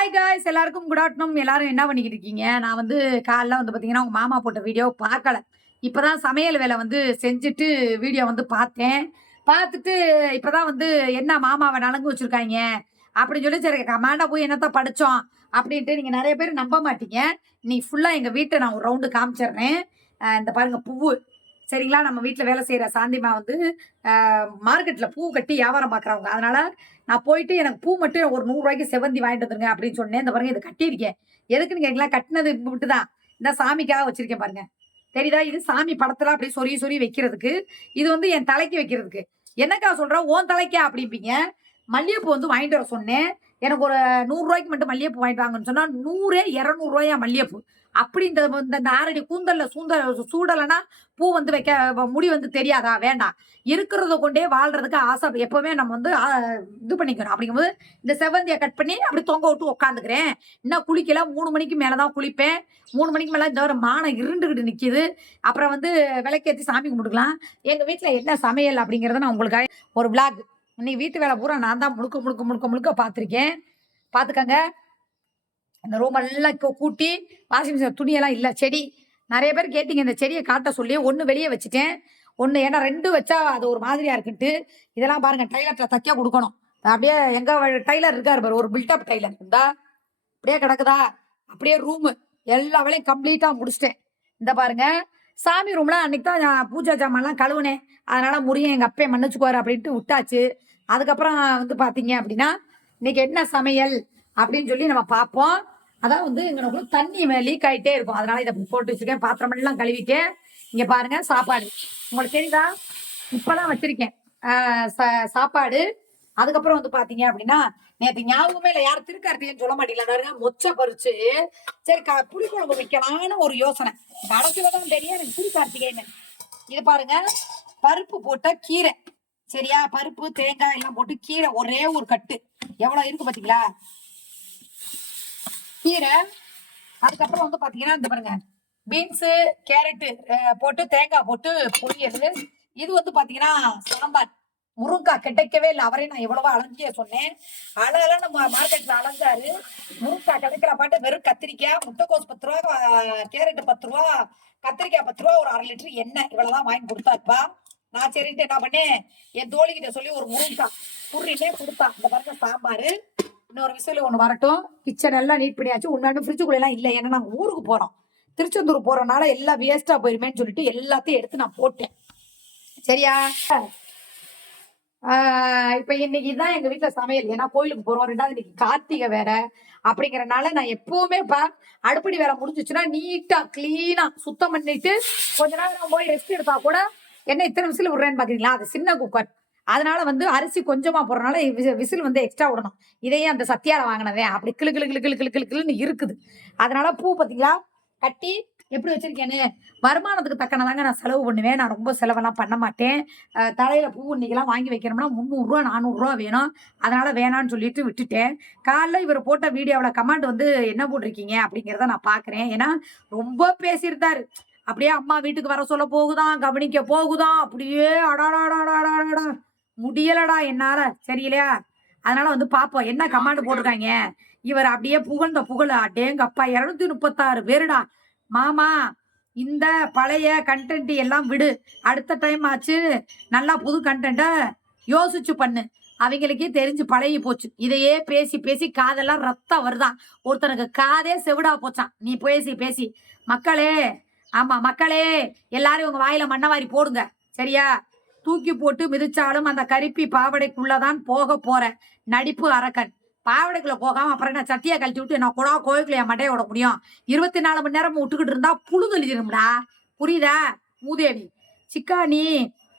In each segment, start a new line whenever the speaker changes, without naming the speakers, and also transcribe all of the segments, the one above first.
Hi guys எல்லாருக்கும் good afternoon எல்லாரும் என்ன பண்ணிக்கிட்டு இருக்கீங்க? நான் வந்து காலைல வந்து பார்த்தீங்கன்னா உங்கள் மாமா போட்ட வீடியோ பார்க்கல. இப்போ தான் சமையல் வேலை வந்து செஞ்சுட்டு வீடியோ வந்து பார்த்தேன். பார்த்துட்டு இப்போ தான் வந்து என்ன மாமாவை நலங்கு வச்சுருக்காங்க? அப்படின்னு சொல்லி சரி கமாண்டா போய் என்னத்தான் படித்தோம் அப்படின்ட்டு நீங்கள் நிறைய பேர் நம்ப மாட்டீங்க. இன்னைக்கு ஃபுல்லாக எங்கள் வீட்டை நான் ஒரு ரவுண்டு காமிச்சிடுறேன். இந்த பாருங்கள் பூவு. சரிங்களா? நம்ம வீட்டில் வேலை செய்கிற சாந்திமா வந்து மார்க்கெட்டில் பூ கட்டி வியாபாரம் பார்க்குறவங்க அதனால் நான் போயிட்டு எனக்கு பூ மட்டும் ஒரு நூறுரூவாய்க்கு செவந்தி வாங்கிட்டு வந்துருங்க அப்படின்னு சொன்னேன். இந்த பாருங்க இதை கட்டியிருக்கேன். எதுக்குன்னு கேட்கலாம் கட்டினது விட்டு தான் இந்த சாமிக்காக வச்சிருக்கேன் பாருங்க. தெரியுதா? இது சாமி படத்தில் அப்படியே சொறி சொறி வைக்கிறதுக்கு. இது வந்து என் தலைக்கு வைக்கிறதுக்கு. என்னக்கா சொல்றேன் ஓன் தலைக்கா? அப்படிம்பீங்க. மல்லிகைப்பூ வந்து வாங்கிட்டு வர சொன்னேன். எனக்கு ஒரு நூறுரூவாய்க்கு மட்டும் மல்லிகைப்பூ வாங்கிட்டு வாங்கன்னு சொன்னால் நூறே இரநூறுவாயா மல்லிகைப்பூ? அப்படி இந்த இந்த இந்த கூந்தலில் சூந்த சூடலைன்னா பூ வந்து வைக்க முடி வந்து தெரியாதா? வேண்டாம். இருக்கிறத கொண்டே வாழ்றதுக்கு ஆசை. எப்போவுமே நம்ம வந்து இது பண்ணிக்கணும். அப்படிங்கும்போது இந்த செவ்வந்தியை கட் பண்ணி அப்படி தொங்க விட்டு உட்காந்துக்கிறேன் இன்னும் குளிக்கல. மூணு மணிக்கு மேலே தான் குளிப்பேன். மூணு மணிக்கு மேலே இந்த ஒரு மானம் இருண்டுகிட்டு நிற்கிது அப்புறம் வந்து விளக்கேற்றி சாமி கும்பிட்டுக்கலாம். எங்கள் வீட்டில் என்ன சமையல் அப்படிங்கிறத நான் உங்களுக்காக ஒரு விளாக் இன்னைக்கு வீட்டு வேலை பூரா நான் தான் முழுக்க முழுக்க முழுக்க முழுக்க பார்த்துருக்கேன். பார்த்துக்கங்க. அந்த ரூம் எல்லாம் இப்போ கூட்டி வாஷிங் மிஷின் துணியெல்லாம் இல்லை செடி. நிறைய பேர் கேட்டீங்க இந்த செடியை காட்ட சொல்லி ஒன்று வெளியே வச்சுட்டேன். ஒன்று ஏன்னா ரெண்டு வச்சா அது ஒரு மாதிரியா இருக்குன்ட்டு. இதெல்லாம் பாருங்க டைலர்கிட்ட தைக்க கொடுக்கணும். அப்படியே எங்க டைலர் இருக்காரு பாரு ஒரு பில்டப் டைலர் இருந்தா. அப்படியே கிடக்குதா? அப்படியே ரூமு எல்லா வேலையும் கம்ப்ளீட்டாக முடிச்சிட்டேன். இந்த பாருங்க சாமி ரூம்லாம் அன்னைக்கு தான் பூஜா பூஜை ஜாமான்லாம் கழுவுனேன். அதனால முறிய எங்கள் அப்பே மன்னிச்சுக்குவார் அப்படின்ட்டு விட்டாச்சு. அதுக்கப்புறம் வந்து பார்த்தீங்க அப்படின்னா இன்னைக்கு என்ன சமையல் அப்படின்னு சொல்லி நம்ம பார்ப்போம். அதான் வந்து எங்களுக்கு தண்ணி லீக் ஆகிட்டே இருக்கும். அதனால இதை போட்டு வச்சிருக்கேன். பாத்திரம் எல்லாம் கழுவிட்டேன் இங்க பாருங்க சாப்பாடு. உங்களுக்கு தெரியுதா? இப்பதான் வச்சிருக்கேன். சா- சாப்பாடு. அதுக்கப்புறம் வந்து பாத்தீங்க அப்படின்னா நேற்று ஞாபகமே இல்லை. யாரும் திருக்கார்த்திகன்னு சொல்ல மாட்டீங்களா? மொச்சை பறிச்சு சரி கா புளிக்குழம்பு வைக்கலாம்னு ஒரு யோசனை. கடைசியில தான் தெரியும் எனக்கு புளிக்கார்த்திகைன்னு இது பாருங்க பருப்பு போட்ட கீரை. சரியா? பருப்பு தேங்காய் எல்லாம் போட்டு கீரை ஒரே ஒரு கட்டு. எவ்வளவு இருக்கு பாத்தீங்களா? கீரை அதுக்கப்புறம் வந்து பாத்தீங்கன்னா இந்த பாருங்க. பீன்ஸு கேரட்டு போட்டு தேங்காய் போட்டு பொரியல். இது வந்து பாத்தீங்கன்னா சாம்பார். முருங்காய் கிடைக்கவே இல்லை. அவரே நான் எவ்வளவோ அலைஞ்சிய சொன்னேன். அழகா நம்ம மார்க்கெட்ல அலைஞ்சாரு. முருங்காய் கிடைக்கிற பாட்டு வெறும் கத்திரிக்காய் முட்டைக்கோஸ் பத்து ரூபா கேரட் பத்து ரூபா கத்திரிக்காய் பத்து ரூபா ஒரு அரை லிட்டர் எண்ணெய் இவ்வளவுதான் வாங்கி கொடுத்தாருப்பா. நான் சரின்ட்டு என்ன பண்ணேன்? என் தோழிகிட்ட சொல்லி ஒரு முருங்கா புரியிலே கொடுத்தா. இந்த பாருங்க சாம்பார். இன்னொரு விசில் ஒன்று வரட்டும். கிச்சன் எல்லாம் நீட் பண்ணியாச்சு. உண்மையான ஃப்ரிட்ஜுக்குள்ள எல்லாம் இல்லை. ஏன்னா நாங்கள் ஊருக்கு போகிறோம் திருச்செந்தூர் போறனால எல்லாம் வேஸ்டா போயிருமேன்னு சொல்லிட்டு எல்லாத்தையும் எடுத்து நான் போட்டேன். சரியா? இப்போ இப்ப இன்னைக்கு இதான் எங்க வீட்டுல சமையல். ஏன்னா கோயிலுக்கு போறோம். ரெண்டாவது இன்னைக்கு கார்த்திகை வேற. அப்படிங்கறனால நான் எப்பவுமே பா அடுப்படி வேலை முடிஞ்சிச்சுன்னா நீட்டா கிளீனா சுத்தம் பண்ணிட்டு கொஞ்ச நேரம் போய் ரெஸ்ட் எடுத்தா கூட என்ன இத்தனை விசில் விடுறேன்னு பார்க்குறீங்களா அது சின்ன குக்கர். அதனால வந்து அரிசி கொஞ்சமாக போடுறனால விசில் வந்து எக்ஸ்ட்ரா விடணும். இதையும் அந்த சத்தியால வாங்கினவேன் அப்படி கிளு கிளு கிளு கிளு கிளு கிளு கிளுன்னு இருக்குது. அதனால பூ பார்த்தீங்களா கட்டி எப்படி வச்சிருக்கேன்னு? வருமானத்துக்கு தக்கனதாங்க நான் செலவு பண்ணுவேன். நான் ரொம்ப செலவெல்லாம் பண்ண மாட்டேன். தலையில் தலையில பூ இன்னைக்கெல்லாம் வாங்கி வைக்கணும்னா முந்நூறுரூவா நானூறுரூவா வேணும். அதனால வேணான்னு சொல்லிட்டு விட்டுட்டேன். காலைல இவர் போட்ட வீடியோவில் கமெண்ட் வந்து என்ன போட்டிருக்கீங்க? அப்படிங்கிறத நான் பார்க்குறேன் ஏன்னா ரொம்ப பேசியிருந்தாரு. அப்படியே அம்மா வீட்டுக்கு வர சொல்ல போகுதான் கவனிக்க போகுதான். அப்படியே அடாடாடாடாடாடா. முடியலடா என்னால. சரியில்லையா அதனால வந்து பார்ப்போம் என்ன கமாண்ட் போட்டிருக்காங்க? இவர் அப்படியே புகழ்ந்த புகழ். அடேங்க அப்பா இருநூத்தி முப்பத்தாறு பேருடா. மாமா இந்த பழைய கண்டென்ட் எல்லாம் விடு. அடுத்த டைம் ஆச்சு நல்லா புது கண்டென்ட்டை யோசிச்சு பண்ணு. அவங்களுக்கே தெரிஞ்சு பழகி போச்சு. இதையே பேசி பேசி காதெல்லாம் ரத்தம் வருதான் ஒருத்தனுக்கு காதே செவிடா போச்சான். நீ பேசி பேசி. மக்களே ஆமா மக்களே எல்லாரும் உங்க வாயில மண்ணவாரி போடுங்க. சரியா? தூக்கி போட்டு மிதிச்சாலும் அந்த கருப்பி பாவடைக்குள்ளதான் போக போற நடிப்பு அரக்கன். பாவடைக்குள்ள போகாம அப்புறம் என்ன சட்டியை கழட்டி விட்டு நான் குடா கோயிலுக்குள்ள என் மண்டையை விட முடியும்? இருபத்தி நாலு மணி நேரம் விட்டுக்கிட்டு இருந்தா புழு தள்ளிடும்டா புரியுதா? மூதேவி சிக்கா நீ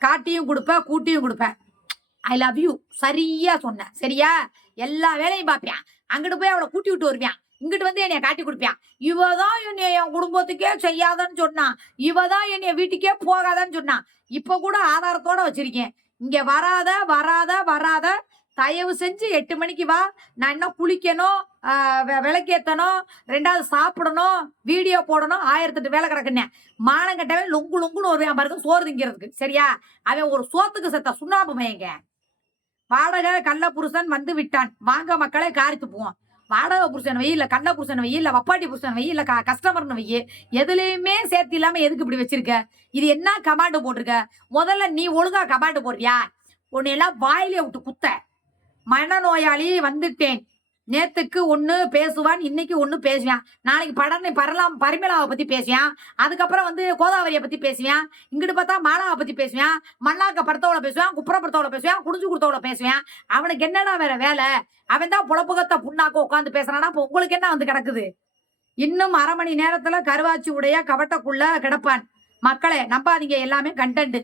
காட்டியும் கொடுப்ப கூட்டியும் கொடுப்ப. ஐ லவ் யூ சரியா சொன்ன. சரியா? எல்லா வேலையும் பார்ப்பேன் அங்கிட்டு போய் அவளை கூட்டி விட்டு வருவியான் இங்கிட்டு வந்து என்னைய காட்டி கொடுப்பேன் இவ தான் என்னைய என் குடும்பத்துக்கே செய்யாதன்னு சொன்னான். இவ தான் என்னைய வீட்டுக்கே போகாதன்னு சொன்னான். இப்போ கூட ஆதாரத்தோட வச்சிருக்கேன். இங்க வராத வராத வராத தயவு செஞ்சு எட்டு மணிக்கு வா. நான் இன்னும் குளிக்கணும் ஆஹ் ரெண்டாவது சாப்பிடணும் வீடியோ போடணும் ஆயிரத்தெட்டு வேலை கிடக்குன்னே மானம் கட்டவன் லொங்கு லொங்குன்னு வருவான் பாருங்க சோறு திங்கிறதுக்கு. சரியா? அவன் ஒரு சோத்துக்கு செத்த சுண்ணாம்பு மயங்க. வாடகை கள்ள புருஷன் வந்து விட்டான். வாங்க மக்களே காரித்து போவோம். வாடகை புருஷன் வை இல்ல கண்ட புருஷன் வை இல்ல வப்பாட்டி புருஷன் வை இல்ல கஸ்டமர்னு வை எதுலேயுமே சேர்த்து இல்லாம எதுக்கு இப்படி வச்சிருக்க? இது என்ன கமாண்டு போட்டிருக்க? முதல்ல நீ ஒழுங்கா கமாண்டு போடுறியா? உன்னையெல்லாம் வாயிலே விட்டு குத்த. மனநோயாளி வந்துட்டேன். நேத்துக்கு ஒன்று பேசுவான் இன்னைக்கு ஒன்று பேசுவான். நாளைக்கு படனை பரலாம் பரிமலாவை பற்றி பேசுவான். அதுக்கப்புறம் வந்து கோதாவரியை பற்றி பேசுவான். இங்கிட்டு பார்த்தா மாலாவை பற்றி பேசுவான். மல்லாக்க படத்தோட பேசுவான் குப்புற படத்தோட பேசுவான் குடிஞ்சு கொடுத்தோட பேசுவான். அவனுக்கு என்னடா வேற வேலை? அவன் தான் புலப்புகத்தை புண்ணாக்க உட்காந்து பேசுறானா? அப்போ உங்களுக்கு என்ன வந்து கிடக்குது? இன்னும் அரை மணி நேரத்துல கருவாச்சி உடைய கவட்டக்குள்ள கிடப்பான். மக்களே நம்பாதீங்க எல்லாமே கண்டென்ட்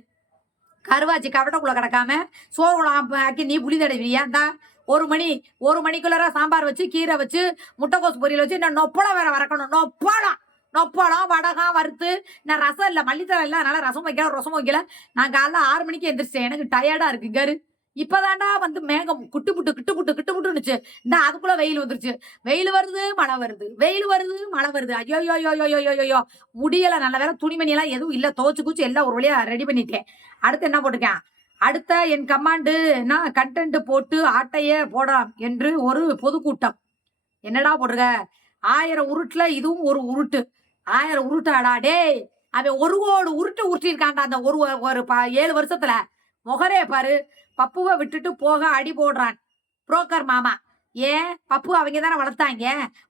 கருவாச்சி கவட்டக்குள்ள கிடக்காம சோறு ஆக்கி நீ புளி தடவியா? இந்தா ஒரு மணி ஒரு மணிக்குள்ளார சாம்பார் வச்சு கீரை வச்சு முட்டைக்கோஸ் பொரியல் வச்சு நான் நொப்பளம் வேற வறக்கணும். நொப்பளம் நொப்பளம் வடகம் வறுத்து நான் ரசம் இல்லை மல்லித்தலை இல்லை அதனால ரசம் வைக்கல ரசம் வைக்கல. நான் காலைல ஆறு மணிக்கு எந்திரிச்சேன் எனக்கு டயர்டா இருக்கு கரு இப்போதாண்டா வந்து மேகம் குட்டு புட்டு கிட்டு புட்டு கிட்டு புட்டுனுச்சு இந்த அதுக்குள்ள வெயில் வந்துருச்சு. வெயில் வருது மழை வருது. வெயில் வருது மழை வருது. ஐயோ ஐயோ ஐயோ ஐயோ ஐயோ ஐயோ முடியல நல்ல வேற துணிமணி எல்லாம் எதுவும் இல்ல துவச்சு கூச்சு எல்லாம் ஒரு வழியா ரெடி பண்ணிட்டேன். அடுத்து என்ன போட்டிருக்கேன்? அடுத்த என் கமாண்டு நான் கண்டென்ட் போட்டு ஆட்டைய போடலாம் என்று ஒரு பொதுக்கூட்டம். என்னடா போடுற? ஆயிரம் உருட்டுல இதுவும் ஒரு உருட்டு. ஆயிரம் உருட்டாடா டேய். அவன் ஒரு கோடு உருட்டு உருட்டிருக்கான்டா அந்த ஒரு ஒரு ப- ஏழு வருஷத்துல. முகரே பாரு பப்புவை விட்டுட்டு போக அடி போடுறான். புரோக்கர் மாமா. ஏன்? பப்பு அவங்க தானே வளர்த்தாங்க.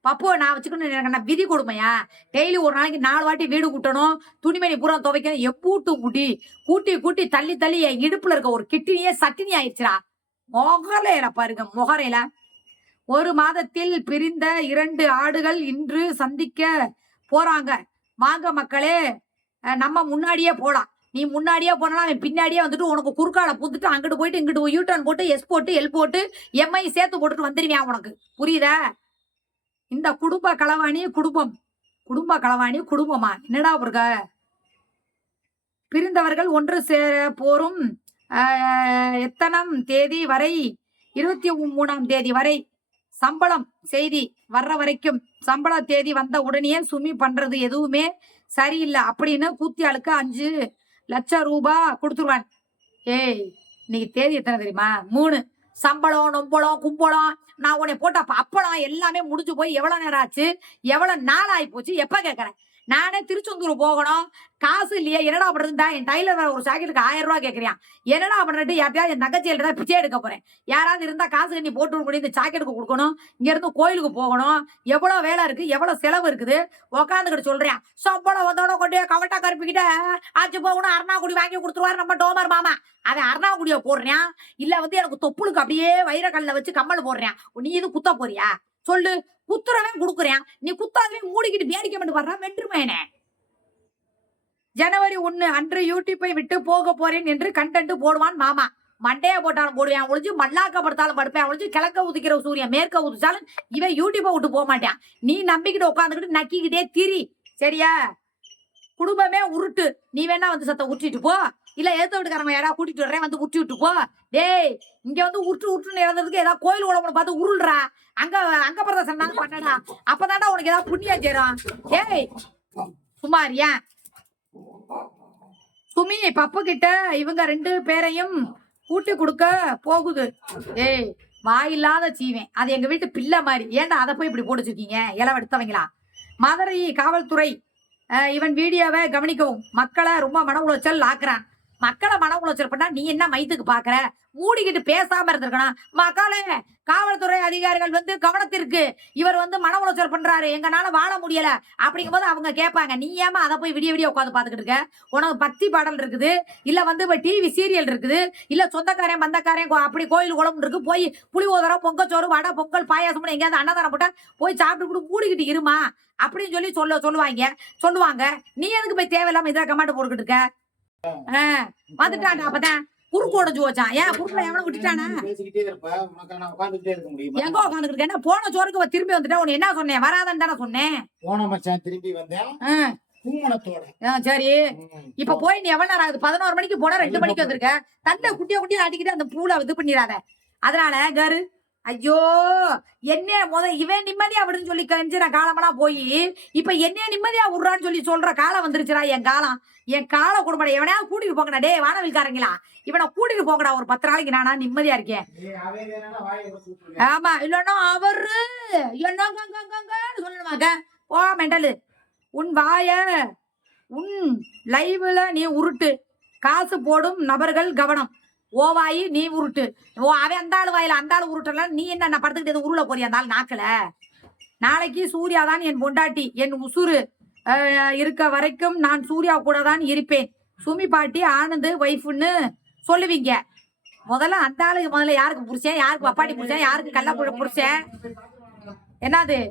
பப்புவை நான் வச்சுக்கணும் எனக்கு என்ன விதி கொடுமையா? டெய்லி ஒரு நாளைக்கு நாலு வாட்டி வீடு கூட்டணும் துணிமணி பூரா துவைக்கணும் எப்பூட்டு கூட்டி கூட்டி கூட்டி தள்ளி தள்ளி என் இடுப்புல இருக்க ஒரு கிட்டினியே சட்டினி ஆயிடுச்சுடா முகரையில பாருங்க முகரையில. ஒரு மாதத்தில் பிரிந்த இரண்டு ஆடுகள் இன்று சந்திக்க போறாங்க. வாங்க மக்களே நம்ம முன்னாடியே போலாம். நீ முன்னாடியே போனா அவன் பின்னாடியே வந்துட்டு உனக்கு குறுக்கால புத்துட்டு அங்கிட்டு போயிட்டு இங்கிட்டு யூ போட்டு எஸ் போட்டு எல் போட்டு எம்ஐ சேர்த்து போட்டுட்டு வந்துடுவியான் உனக்கு? புரியுதா? இந்த குடும்ப களவாணி குடும்பம். குடும்ப களவாணி குடும்பமா? என்னடா இருக்க பிரிந்தவர்கள் ஒன்று சேர போரும் எத்தனாம் தேதி வரை? இருபத்தி மூணாம் தேதி வரை. சம்பளம் செய்தி வர்ற வரைக்கும். சம்பள தேதி வந்த உடனே சுமி பண்றது எதுவுமே சரியில்லை. அப்படின்னு கூத்தியாளுக்கு அஞ்சு லட்சம் ரூபா கொடுத்துருவான். ஏய் இன்னைக்கு தேதி எத்தனை தெரியுமா? மூணு. சம்பளம் நொம்பளம் கும்பளம். நான் உன்னை போட்ட அப்பளம் எல்லாமே முடிஞ்சு போய் எவ்வளோ நேரம் ஆச்சு? எவ்வளோ நாள் ஆகி போச்சு? எப்போ கேட்குறேன் நானே திருச்செந்தூர் போகணும். காசு இல்லையே என்னடா பண்றது என் டைலர் வேற ஒரு ஜாக்கெட்டுக்கு ஆயிரம் ரூபாய் கேட்குறியான் என்னடா பண்ணிட்டு யார்ட்டையாவது என் தங்கச்சியில் தான் பிச்சை எடுக்க போறேன். யாராவது இருந்தா காசு கண்ணி போட்டு கொடுக்க இந்த ஜாக்கெட்டுக்கு கொடுக்கணும். இங்க இருந்து கோயிலுக்கு போகணும். எவ்வளவு வேலை இருக்கு? எவ்வளவு செலவு இருக்குது? உக்காந்துக்கிட்டு சொல்கிறேன் சம்பளம் வந்தோட கொண்டு கவட்டா கருப்பிக்கிட்ட ஆச்சு போகணும். அருணாக்குடி வாங்கி கொடுத்துருவாரு நம்ம டோமர் மாமா. அவன் அருணாக்குடியை போடுறேன். இல்ல வந்து எனக்கு தொப்புளுக்கு அப்படியே வைரக்கல்ல வச்சு கம்மல் போடுறேன். நீ இது குத்த போறியா? சொல்லு குத்துறவன் குடுக்குறேன். நீ குத்தாதவே மூடிக்கிட்டு வேடிக்கை பண்ணி வர்றான் வென்றுமேனே ஜனவரி ஒன்னு அன்று யூடியூப்பை விட்டு போக போறேன் என்று கண்டென்ட் போடுவான் மாமா. மண்டைய போட்டாலும் போடுவேன். ஒழிச்சு மல்லாக்க படுத்தாலும் படுப்பேன். ஒழிஞ்சு கிழக்க உதிக்கிற சூரியன் மேற்க உதிச்சாலும் இவன் யூடியூப்பை விட்டு போக மாட்டான். நீ நம்பிக்கிட்டு உட்காந்துக்கிட்டு நக்கிக்கிட்டே திரி. சரியா? குடும்பமே உருட்டு. நீ வேணா வந்து சத்த உருட்டிட்டு போ. இல்ல ஏத்த வீட்டுக்காரங்க யாராவது கூட்டிட்டு வர்றேன் வந்து உருட்டி விட்டு போ. டேய் இங்க வந்து உருட்டு உருட்டுன்னு இறந்ததுக்கு ஏதாவது கோயில் உடம்புல பார்த்து உருள்றா. அங்க அங்க பிரதர்சனம் சொன்னாங்க பண்ணடா. அப்பதான்டா உனக்கு ஏதாவது புண்ணியம் சேரும். ஏய் சுமாரியா சுமி பப்பு கிட்ட இவங்க ரெண்டு பேரையும் கூட்டி கொடுக்க போகுது. ஏய் வாயில்லாத சீவன் அது எங்க வீட்டு பிள்ளை மாதிரி. ஏன்டா அதை போய் இப்படி போட்டு வச்சிருக்கீங்க எடுத்தவங்களா? மதுரை காவல்துறை இவன் வீடியோவை கவனிக்கவும். மக்களை ரொம்ப மன உளைச்சல் ஆக்குறான். மக்களை மன உளைச்சல் பண்ணா நீ என்ன மைத்துக்கு பாக்குற? மூடிக்கிட்டு பேசாம இருந்திருக்கணும். மக்களே காவல்துறை அதிகாரிகள் வந்து கவனத்திற்கு இவர் வந்து மன உளைச்சல் பண்றாரு. எங்கனால வாழ முடியல. அப்படிங்கும்போது அவங்க கேட்பாங்க நீ ஏமா அதை போய் விடிய விடிய உட்காந்து பாத்துக்கிட்டு இருக்க? உனக்கு பக்தி பாடல் இருக்குது. இல்ல வந்து இப்போ டிவி சீரியல் இருக்குது. இல்ல சொந்தக்காரன் பந்தக்காரன் கோ- அப்படி கோயில் குளம் இருக்கு. போய் புளியோதரம் பொங்கச்சோறு வடை பொங்கல் பாயாசம் எங்கேயாவது அன்னதானம் போட்டா போய் சாப்பிட்டு கூட மூடிக்கிட்டு இருமா? அப்படின்னு சொல்லி சொல்ல சொல்லுவாங்க. சொல்லுவாங்க. நீ எதுக்கு போய் தேவையில்லாம இதை கமாண்ட் போட்டுக்கிட்டு இருக்க? வந்துட்டான்டா அப்பதான். குறுக்கு உடஞ்சு வச்சான் ஏன் குறுக்குல எவனும் விட்டுட்டானா? எங்க உட்காந்துக்கிட்டு என்ன போன சோறுக்கு திரும்பி வந்துட்டா? உன்னை என்ன சொன்னேன்? வராதன்னு தானே சொன்னேன்.
போன மச்சான் திரும்பி வந்தேன்
சரி. இப்ப போய் நீ எவ்வளவு நேரம் ஆகுது? பதினோரு மணிக்கு போனா ரெண்டு மணிக்கு வந்திருக்க? தண்டை குட்டிய குட்டிய ஆட்டிக்கிட்டு அந்த பூல இது பண்ணிடாத. அதனால கரு ஐயோ என்ன முத இவன் நிம்மதியா விடுன்னு சொல்லி கஞ்சிற காலமெல்லாம் போய் இப்ப என்ன நிம்மதியா விடுறான்னு சொல்லி சொல்ற காலம் வந்துருச்சுடா என் காலம். என் கால குடும்பம் எவனையா கூட்டிட்டு போங்கடா. டே வானவில்காரங்களா? இவனை கூட்டிட்டு போங்கடா. ஒரு பத்து நாளைக்கு நானா நிம்மதியா இருக்கேன். ஆமா இல்லன்னா அவரு. என்னங்கங்கங்கங்கன்னு சொல்லணுமாக்க போ மெண்டலு. உன் வாய உன் லைவ்ல நீ உருட்டு. காசு போடும் நபர்கள் கவனம். ஓ வாயி நீ உருட்டு. ஓ அவன் அந்த ஆள் வாயில அந்த ஆள் உருட்டலாம் நீ என்ன நான் படுத்துக்கிட்டு உருள போறியா அந்த ஆள் நாக்கல? நாளைக்கு சூர்யா தான் என் பொண்டாட்டி என் உசுறு இருக்க வரைக்கும் நான் சூர்யா கூட தான் இருப்பேன். சுமி பாட்டி ஆனந்து ஒய்ஃப்னு சொல்லுவீங்க. முதல்ல அந்த ஆளுக்கு முதல்ல யாருக்கு புடிச்சேன் யாருக்கு பப்பாட்டி புடிச்சேன் யாருக்கு கள்ள புரு- என்னது?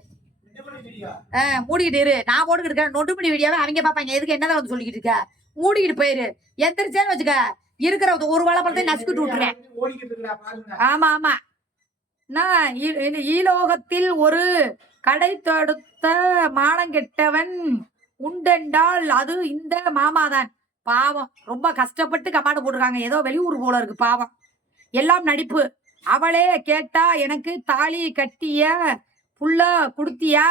ஆ, மூடிக்கிட்டு இரு. நான் போட்டுக்கிட்டு இருக்கேன். நொட்டு மணி வீடியோவை அவங்க பார்ப்பாங்க. எதுக்கு என்னதான் வந்து சொல்லிக்கிட்டு இருக்க? மூடிக்கிட்டு போயிரு. எந்திரிச்சேன்னு வச்சுக்க. இருக்கிற ஒரு வாழைப்பழத்தை நசுக்கிட்டு விட்டுறேன். ஆமா ஆமா. நான் ஈலோகத்தில் ஒரு கடை தொடுத்த மானங்கெட்டவன் உண்டென்றால் அது இந்த மாமாதான். பாவம் ரொம்ப கஷ்டப்பட்டு கமாண்டு போட்டிருக்காங்க. ஏதோ வெளியூர் போல இருக்கு பாவம். எல்லாம் நடிப்பு. அவளே கேட்டா எனக்கு தாலி கட்டிய புள்ள குடுத்தியா?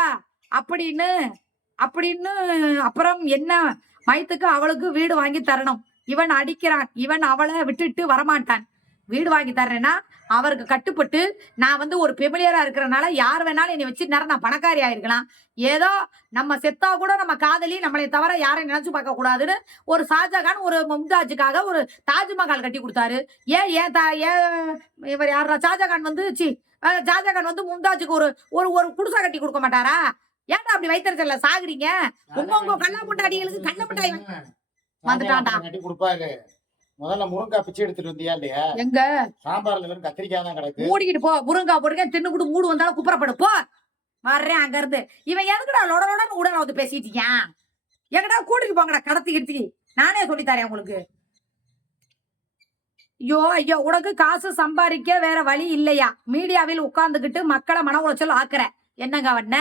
அப்படின்னு அப்படின்னு அப்புறம் என்ன? மயத்துக்கு அவளுக்கு வீடு வாங்கி தரணும். இவன் அடிக்கிறான் இவன் அவளை விட்டுட்டு வரமாட்டான். வீடு வாங்கி தர்றேன்னா அவருக்கு கட்டுப்பட்டு நான் வந்து ஒரு பெமிலியரா இருக்கிறனால யார் வேணாலும் என்னை வச்சு நேரம் நான் பணக்காரி ஆயிருக்கலாம். ஏதோ நம்ம செத்தா கூட நம்ம காதலி நம்மளை தவிர யாரையும் நினைச்சு பார்க்க கூடாதுன்னு ஒரு ஷாஜகான் ஒரு மும்தாஜுக்காக ஒரு தாஜ்மஹால் கட்டி கொடுத்தாரு. ஏன் ஏன் தா ஏன் இவர் யாரா ஷாஜகான் வந்து சி ஷாஜகான் வந்து மும்தாஜுக்கு ஒரு ஒரு ஒரு குடிசை கட்டி கொடுக்க மாட்டாரா? ஏன்டா அப்படி வைத்தறிச்சல சாகுறீங்க? உங்க உங்க கண்ணா முட்டாடிகளுக்கு கண்ண முட்டாய் வந்துட்டான்டா.
சாம்பார் கட்டி கொடுப்பாரு. முதல்ல முருங்கா பிச்சை எடுத்துட்டு வந்தியா இல்லையா?
எங்க?
சாம்பார்ல வெறும் கத்திரிக்காய் தான் கிடக்கு.
மூடிக்கிட்டு போ. முருங்கா போடுங்க தின்னு கூட மூடு வந்தாலும் குப்புறப்படு. போ. வர்றேன் அங்க இருந்து இவன் எதுக்குடா லொட லொடன்னு உடனே வந்து பேசிட்டு இருக்கான் எங்கடா கூட்டிட்டு போங்கடா கடத்தி கிடத்தி. நானே சொல்லி தரேன் உங்களுக்கு. ஐயோ ஐயோ உனக்கு காசு சம்பாதிக்க வேற வழி இல்லையா? மீடியாவில் உட்கார்ந்துகிட்டு மக்களை மன உளைச்சல் ஆக்குற. என்னங்க அவன?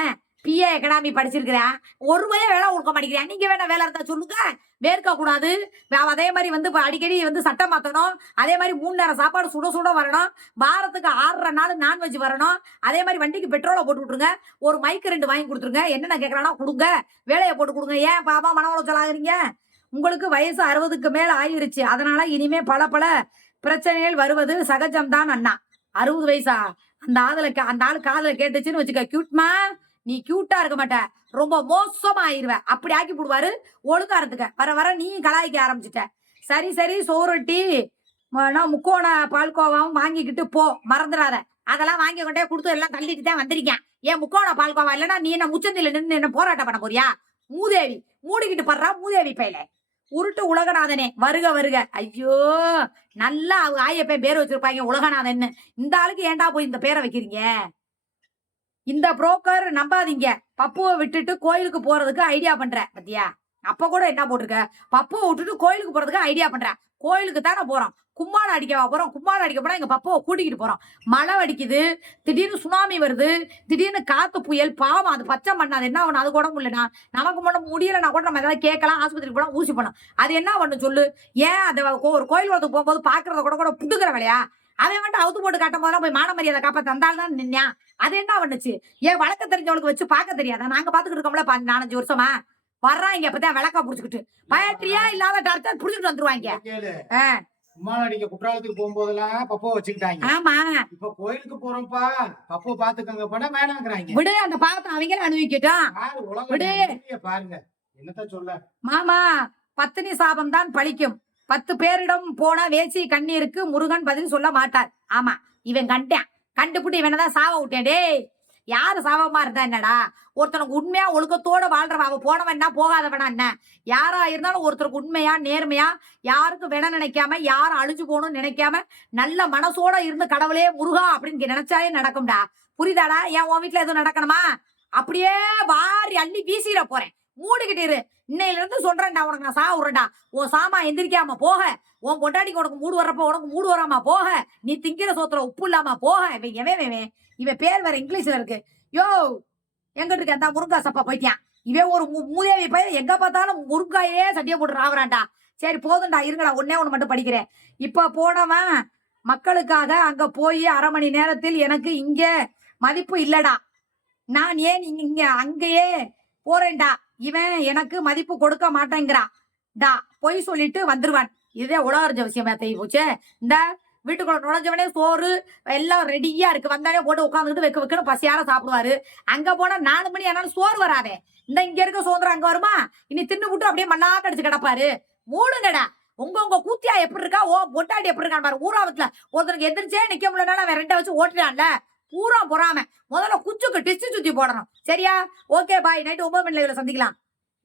பிஏ எக்கனாமி படிச்சிருக்கிறேன் ஒரு ரூபாயே வேலை கொடுக்க மாட்டேங்கிறேன் நீங்க வேணா வேலை இருந்தா சொல்லுங்க. வேர்க்க கூடாது. வே- அதே மாதிரி வந்து அடிக்கடி வந்து சட்டம் மாத்தணும். அதே மாதிரி மூணு நேரம் சாப்பாடு சுட சுட வரணும். வாரத்துக்கு ஆறரை நாள் நான்வெஜ் வரணும். அதே மாதிரி வண்டிக்கு பெட்ரோலை போட்டு விட்டுருங்க. ஒரு மைக்கு ரெண்டு வாங்கி கொடுத்துருங்க. என்னென்ன கேட்கறானா கொடுங்க. வேலையை போட்டு கொடுங்க. ஏன் பாப்பா மன உளைச்சல் ஆகுறீங்க? உங்களுக்கு வயசு அறுபதுக்கு மேல ஆயிருச்சு. அதனால இனிமே பல பல பிரச்சனைகள் வருவது சகஜம்தான் அண்ணா. அறுபது வயசா? அந்த ஆதல அந்த ஆள் காதல கேட்டுச்சுன்னு வச்சுக்க. கியூட்மா நீ கியூட்டா இருக்க மாட்ட. ரொம்ப மோசமா ஆயிருவ அப்படி ஆக்கி போடுவாரு ஒழுங்கா இருந்துக்க வர வர நீ கலாய்க்க ஆரம்பிச்சிட்ட. சரி சரி சோறுட்டி. முக்கோண பால்கோவாவும் வாங்கிக்கிட்டு போ. மறந்துடாத. அதெல்லாம் வாங்கி கொண்டே கொடுத்து எல்லாம் தள்ளிட்டு தான் வந்திருக்கேன். ஏன் முக்கோண பால்கோவா? இல்லைன்னா நீ என்ன முச்சந்தில நின்று என்ன போராட்டம் பண்ண போறியா? மூதேவி. மூடிக்கிட்டு படுறா மூதேவி பையில. உருட்டு உலகநாதனே. வருக வருக. ஐயோ நல்லா அவங்க ஆயப்பன் பேர் வச்சிருப்பாங்க உலகநாதன் இந்த ஆளுக்கு ஏன்டா போய் இந்த பேரை வைக்கிறீங்க? இந்த புரோக்கர் நம்பாதீங்க. பப்புவை விட்டுட்டு கோயிலுக்கு போறதுக்கு ஐடியா பண்ற பத்தியா? அப்ப கூட என்ன போட்டிருக்க? பப்புவை விட்டுட்டு கோயிலுக்கு போறதுக்கு ஐடியா பண்ற. கோயிலுக்கு தானே போறோம். கும்மாளம் அடிக்கவா போறோம்? கும்மாளம் அடிக்க போனா எங்க பப்பாவை கூட்டிக்கிட்டு போறோம். மழை அடிக்குது திடீர்னு சுனாமி வருது திடீர்னு காத்து புயல் பாவம் அது பச்சை மண்ணு அது என்ன பண்ணும் அது கூட முடியலனா நமக்கு மட்டும் முடியலனா கூட நம்ம எதாவது கேட்கலாம் ஆஸ்பத்திரிக்கு போனா ஊசி போனோம் அது என்ன பண்ணு சொல்லு? ஏன் அந்த கோ- ஒரு கோயில் குளத்துக்கு போகும்போது பாக்குறத கூட கூட புட்டுக்கிற வேலையா? அவன் மட்டும் அவுத்து போட்டு காட்டும் போதெல்லாம் போய் மான மரியாதை காப்பாத்த தான் நின்யா. அது என்ன பண்ணுச்சு? ஏன் வழக்க தெரிஞ்சவளுக்கு வச்சு பார்க்க தெரியாதா? நாங்க பாத்துக்கிட்டு இருக்கோம்ல நாலஞ்சு வருஷமா. வர்றாங்க இப்பதான் விளக்கா புடிச்சுக்கிட்டு. பயற்றியா இல்லாத டார்ச்சர் புடிச்சிட்டு வந்துருவாங்க.
குற்றாலத்துக்கு போகும்போதெல்லாம் பப்போ வச்சுக்கிட்டாங்க.
ஆமா.
இப்ப கோயிலுக்கு போறோம்ப்பா. பப்போ பாத்துக்கங்க பண்ண வேணாங்கிறாங்க.
விடு அந்த பாவத்தை அவங்களே அனுபவிக்கட்டும்.
பாரு உலகம்
விடு.
வெளிய பாருங்க. என்னத்த சொல்ல?
மாமா பத்தினி சாபம் தான் பழிக்கும். பத்து பேரிடம் போன வேசி கண்ணீருக்கு முருகன் பதில் சொல்ல மாட்டார். ஆமா இவன் கண்டான். கண்டுபிட்டு இவனதான் சாவ விட்டேன். டேய் யாரு சாவமா இருந்தா என்னடா? ஒருத்தனுக்கு உண்மையா ஒழுக்கத்தோட வாழ்றவன். அவன் போனவன்னா போகாதவனா என்ன? யாரா இருந்தாலும் ஒருத்தருக்கு உண்மையா நேர்மையா யாருக்கும் வேண நினைக்காம யாரும் அழிஞ்சு போகணும்னு நினைக்காம நல்ல மனசோட இருந்து கடவுளே முருகா அப்படின்னு நினைச்சாலே நடக்கும்டா. புரியுதாடா? ஏன் உன் வீட்டுல எதுவும் நடக்கணுமா? அப்படியே வாரி அள்ளி வீசிட போறேன். மூடிக்கிட்டு இரு. இன்னையில இருந்து சொல்றேன்டா உனக்கு நான் சா விடுறேன்டா உன் சாமா எந்திரிக்காம போக. உன் பொண்டாட்டிக்கு உனக்கு மூடு வர்றப்ப உனக்கு மூடு வராம போக. நீ திங்கிற சோத்துல உப்பு இல்லாம போக. இவன் எவன் இவன் இவன். பேர் வேற இங்கிலீஷ்ல இருக்கு. யோ எங்கிட்டு இருக்க அந்த முருங்கா சப்பா போயிட்டியான் இவன் ஒரு மூ- மூதேவி பையன் எங்க பார்த்தாலும் முருங்காயே சட்டியை போட்டு ராவறான்டா சரி போதும்டா இருங்கடா. ஒன்னே ஒன்று மட்டும் படிக்கிறேன். இப்போ போனவன் மக்களுக்காக அங்க போய் அரை மணி நேரத்தில் எனக்கு இங்க மதிப்பு இல்லடா. நான் ஏன் இங்க இங்க அங்கேயே போறேன்டா. இவன் எனக்கு மதிப்பு கொடுக்க மாட்டேங்கிறான். டா பொய் சொல்லிட்டு வந்துருவான். இதே உலக விஷயமா தெய் போச்சு? இந்த வீட்டுக்குள்ள நுழைஞ்சவனே சோறு எல்லாம் ரெடியா இருக்கு. வந்தாலே போட்டு உட்காந்துக்கிட்டு வெக்க வைக்கணும் பசியார சாப்பிடுவாரு. அங்க போனா நாலு மணி ஆனாலும் சோறு வராதே. இந்த இங்க இருக்க சுதந்திரம் அங்க வருமா? இனி தின்னு விட்டு அப்படியே மண்ணா கடிச்சு கிடப்பாரு. மூடுங்கடா. உங்க உங்க கூத்தியா எப்படி இருக்கா? ஓ பொட்டாடி எப்படி இருக்கான்னு பாரு. ஊராவத்துல ஒருத்தனுக்கு எதிர்ச்சே நிக்க முடியலனால அவன் ரெண்டை வச்சு ஓட்டுறான்ல. பூரா பொறாம. முதல்ல குச்சுக்கு டிஸ்ட் சுத்தி போடணும். சரியா? ஓகே பாய் நைட்டு ஒன்பது மணில இதுல சந்திக்கலாம்.